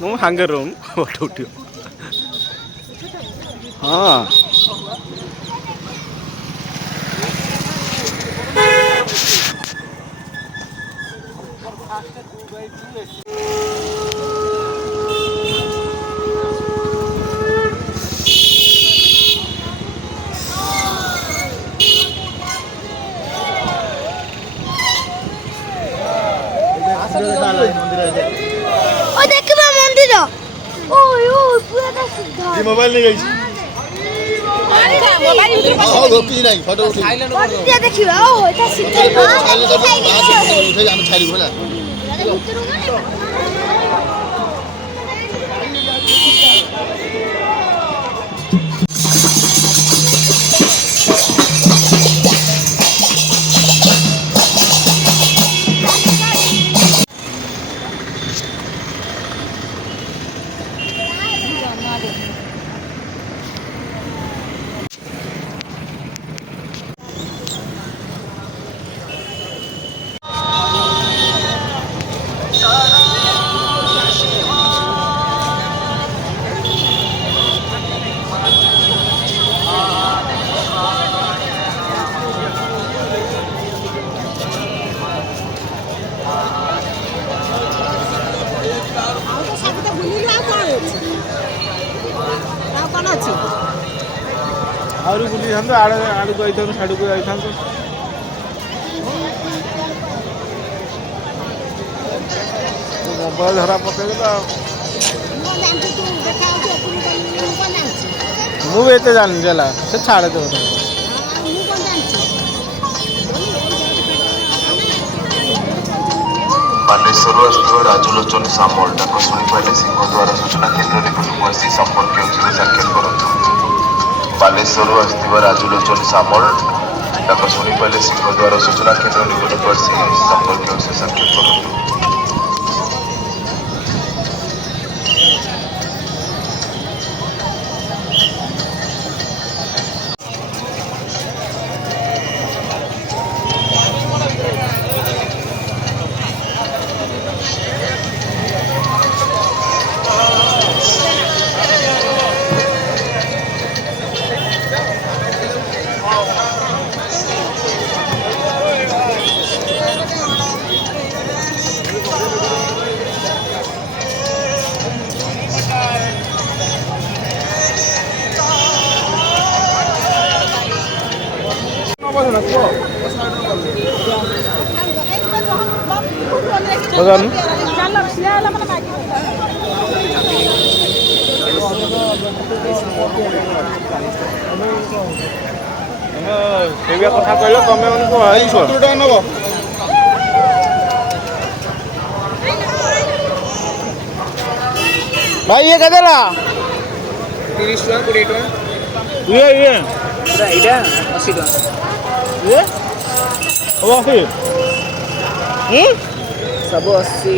ମୁଁ ସାଙ୍ଗରେ ରହୁନି ଫଟୋ ଉଠିବ। ହଁ ଦେଖିବା ମନ୍ଦିର ମୋବାଇଲ ନେଇଯାଇଛି। ଦେଖିବା ଆହୁରି ବୁଲିଥାନ୍ତୁ ଆଡ଼କୁ ଯାଇଥାନ୍ତୁ ସାଡ଼କୁ ଯାଇଥାନ୍ତୁ। ମୋବାଇଲ ଧରା ପକେଇଦେଲା ଆଉ। ମୁଁ ବି ଏତେ ଜାଣିନି ହେଲା ସେ ଛାଡ଼େ ତ କଥା। ବାଲେଶ୍ୱରରୁ ଆସିଥିବା ରାଜଲୋଚନ ସାମଲ ଡାକ ଶୁଣିପାରିଲେ ସିଂହଦ୍ୱାର ସୂଚନା କେନ୍ଦ୍ର ନିକଟକୁ ଆସି ସମ୍ପର୍କୀୟ ସହିତ ସାକ୍ଷାତ କରନ୍ତୁ। ବାଲେଶ୍ୱରରୁ ଆସିଥିବା ରାଜଲୋଚନ ସାମଲ ଡାକ ଶୁଣିପାରିଲେ ସିଂହଦ୍ୱାର ସୂଚନା କେନ୍ଦ୍ର ନିକଟକୁ ଆସି ସମ୍ପର୍କୀୟ ସହିତ ସାକ୍ଷାତ କରନ୍ତୁ। ସେଇ କଥା କହିଲ ତମେ ମାନଙ୍କୁ 70 ଟଙ୍କା ନେବ। ଭାଇ ଇଏ କେତେ ହେଲା? 30 ଟଙ୍କା 20 ଟଙ୍କା। ଇଏ ଏଇଟା 80 ଟଙ୍କା। ଇଏ ସବୁ 80। ସବୁ 80।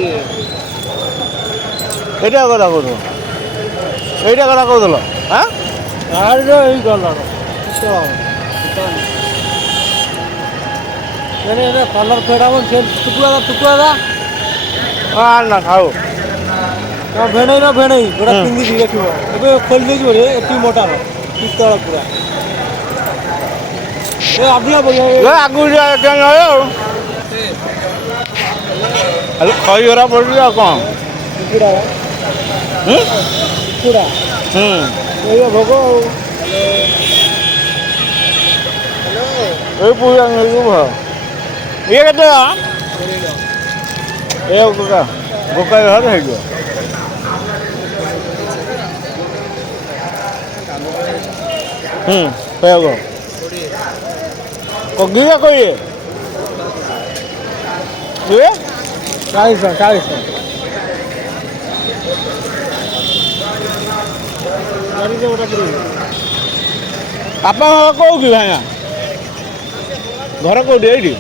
ଏଇଟା କଥା କହୁଥିଲ ଏଇଟା କଥା କହୁଥିଲ ହାଁ ଏଇ କଲର କଲର ଫେଡ଼ ହବ ସେ ଟୁକୁଆ ନା ଖାଉ ଭେଣେଇ ନା ଭେଣେଇ ଗୋଟା ପିନ୍ଧିକି ଦେଖିବ ଏବେ ଖୋଲି ଦେଇଯିବ ରେ ଏତିକି ମୋଟାର ପିତ୍ତଳ ପୁରା ଅଧିକା ପଡ଼ିବ ଆଗକୁ ଆଉ ଖାଲି ଖଇଗରା ପଡ଼ିଛି ଆଉ କ'ଣ କୁକୁଡ଼ା ଏଇ ଭୋଗ ଆଉ এই পুরি আনিলো ভাল ইয়ে কেটে এ গোকা গোকা ঘর হয়ে গেল হয়ে গেল কগিয়া কই ये 40 আপা କୋଉଠି ଭାଇନା ଘର କୋଉଠି ଏଇଠି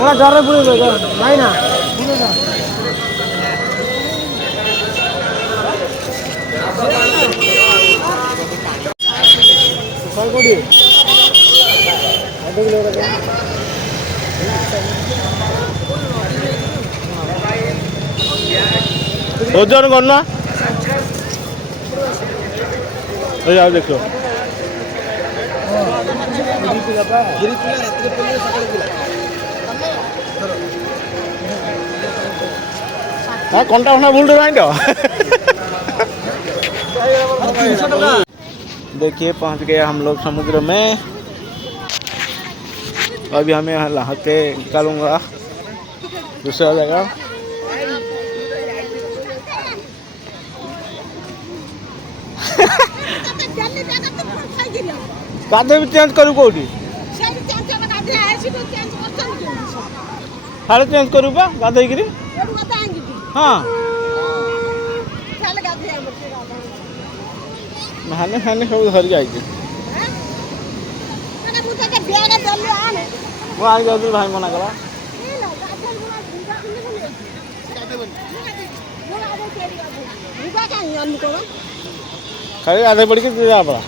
ওরা ডরে পুড়ে নাই না কোটি ওজন কর না ওই যাও দেখো हाँ कंटा उठा भूल रहा है देखिए पहुंच गए हम लोग समुद्र में अभी हमें यहाँ नहा के निकालूंगा दूसरा जगह गाधे भी चेंज करू कौटी सारे चेंज करू पा गाधे हाँ नहाने खाने सब धर जाए वो आ गया भाई मना करा खाली आधे पड़ के जा पड़ा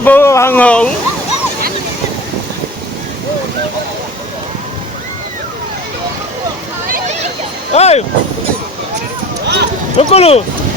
bố hằng hùng ơi, bố cô lu